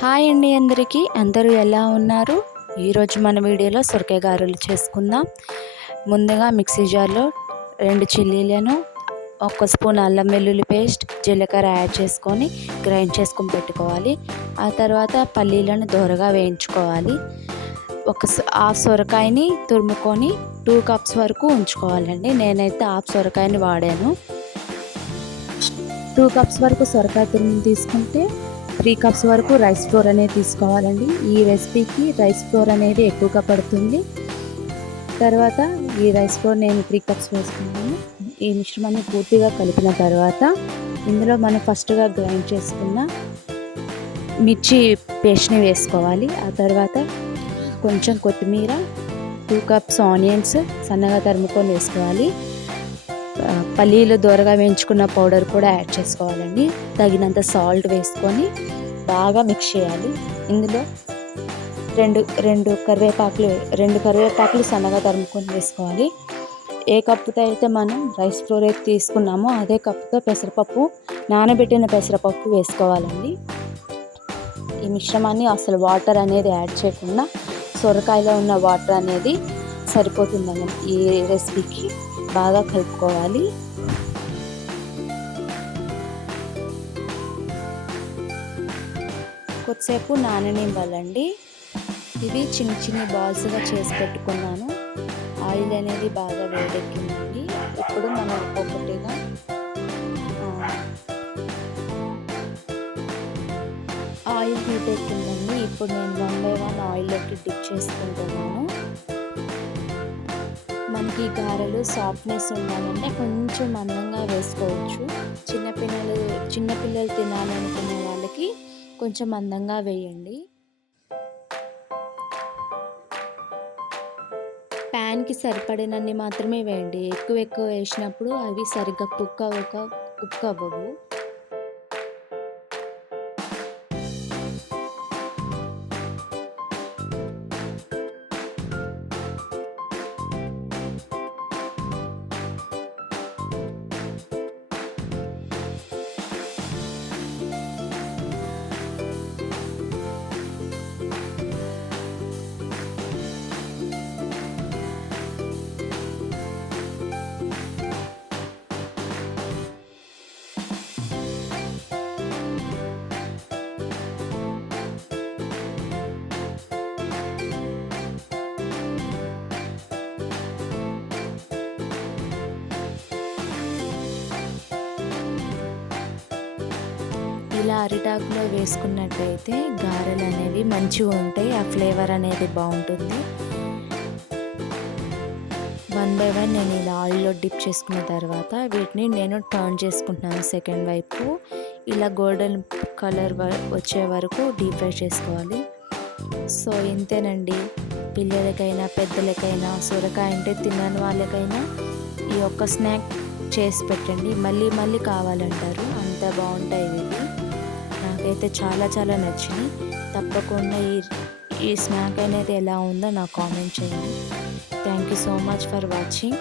Hi అండి అందరికీ. అందరూ ఎలా ఉన్నారు? ఈరోజు మన వీడియోలో సొరకాయ గారెలు చేసుకుందాం. ముందుగా మిక్సీ జార్లో 2 చిల్లీలను, 1 స్పూన్ అల్లం వెల్లుల్లి పేస్ట్, జీలకర్ర యాడ్ చేసుకొని గ్రైండ్ చేసుకొని పెట్టుకోవాలి. ఆ తర్వాత పల్లీలను దోరగా వేయించుకోవాలి. హాఫ్ సొరకాయని తురుముకొని 2 కప్స్ వరకు ఉంచుకోవాలండి. నేనైతే హాఫ్ సొరకాయని వాడాను. 2 కప్స్ వరకు సొరకాయ తురుము తీసుకుంటే 3 కప్స్ వరకు రైస్ ఫ్లోర్ అనేది తీసుకోవాలండి. ఈ రెసిపీకి రైస్ ఫ్లోర్ అనేది ఎక్కువగా పడుతుంది. తర్వాత ఈ రైస్ ఫ్లోర్ నేను 3 కప్స్ వేసుకున్నాను. ఈ మిశ్రమాన్ని పూర్తిగా కలిపిన తర్వాత ఇందులో మనం ఫస్ట్గా గ్రైండ్ చేసుకున్న మిర్చి పేస్ట్ని వేసుకోవాలి. ఆ తర్వాత కొంచెం కొత్తిమీర, 2 కప్స్ ఆనియన్స్ సన్నగా తరుముకొని వేసుకోవాలి. పల్లీలు దోరగా వేయించుకున్న పౌడర్ కూడా యాడ్ చేసుకోవాలండి. తగినంత సాల్ట్ వేసుకొని బాగా మిక్స్ చేయాలి. ఇందులో రెండు కరివేపాకులు సన్నగా తరుముకొని వేసుకోవాలి. ఏ కప్పుతో అయితే మనం రైస్ ఫ్లోర్ అయితే తీసుకున్నామో అదే కప్పుతో పెసరపప్పు, నానబెట్టిన పెసరపప్పు వేసుకోవాలండి. ఈ మిశ్రమాన్ని అసలు వాటర్ అనేది యాడ్ చేయకుండా సొరకాయలో ఉన్న వాటర్ అనేది సరిపోతుందండి. ఈ రెసిపీకి బాగా కలుపుకోవాలి. కొద్దిసేపు నాననివ్వాలండి. ఇవి చిన్న బాల్స్గా చేసి పెట్టుకున్నాను. ఆయిల్ అనేది బాగా వేడెక్కిందండి. ఇప్పుడు మనం ఒక్కొక్కటిగా ఆయిల్ హీట్ ఎక్కిందండి. ఇప్పుడు నేను 1 బై 1 ఆయిల్లోకి డిప్ చేసుకుంటున్నాను. మనకి గారెలు సాఫ్ట్నెస్ ఉండాలంటే కొంచెం మందంగా వేసుకోవచ్చు. చిన్నపిల్లలు తినాలనుకునే వాళ్ళకి కొంచెం మందంగా వేయండి. ప్యాన్కి సరిపడినన్ని మాత్రమే వేయండి. ఎక్కువ వేసినప్పుడు అవి సరిగ్గా కుక్ అవ్వవు. ఇలా అరిటాకులో వేసుకున్నట్టయితే గారెలు అనేవి మంచిగా ఉంటాయి. ఆ ఫ్లేవర్ అనేది బాగుంటుంది. 1 బై 1 నేను ఇలా ఆయిల్లో డిప్ చేసుకున్న తర్వాత వీటిని నేను టర్న్ చేసుకుంటున్నాను. సెకండ్ వైపు ఇలా గోల్డెన్ కలర్ వచ్చే వరకు డీప్ ఫ్రై చేసుకోవాలి. సో ఇంతేనండి. పిల్లలకైనా పెద్దలకైనా సొరకాయ అంటే తినని వాళ్ళకైనా ఈ ఒక్క స్నాక్ చేసి పెట్టండి. మళ్ళీ కావాలంటారు. అంత బాగుంటాయి ఇవి. నాకైతే చాలా నచ్చినాయి. తప్పకుండా ఈ స్నాక్ అనేది ఎలా ఉందో నాకు కామెంట్ చేయండి. Thank you so much for watching.